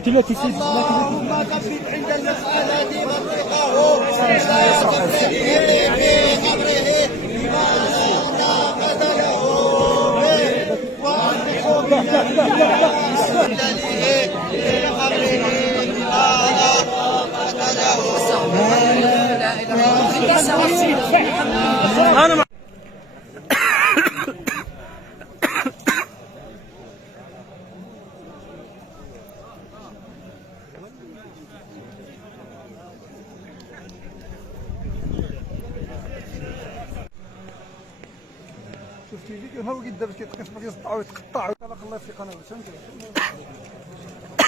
بلاتي سيدي اللهم ثبت عند المسألة منطقه في قبره بما ناقض له وأنفقوا بالله في قبره بما ناقض له. شفتي الفيديو ها هو دابا كيتقطعوا يتقطعوا. الله في قناه فهمتي.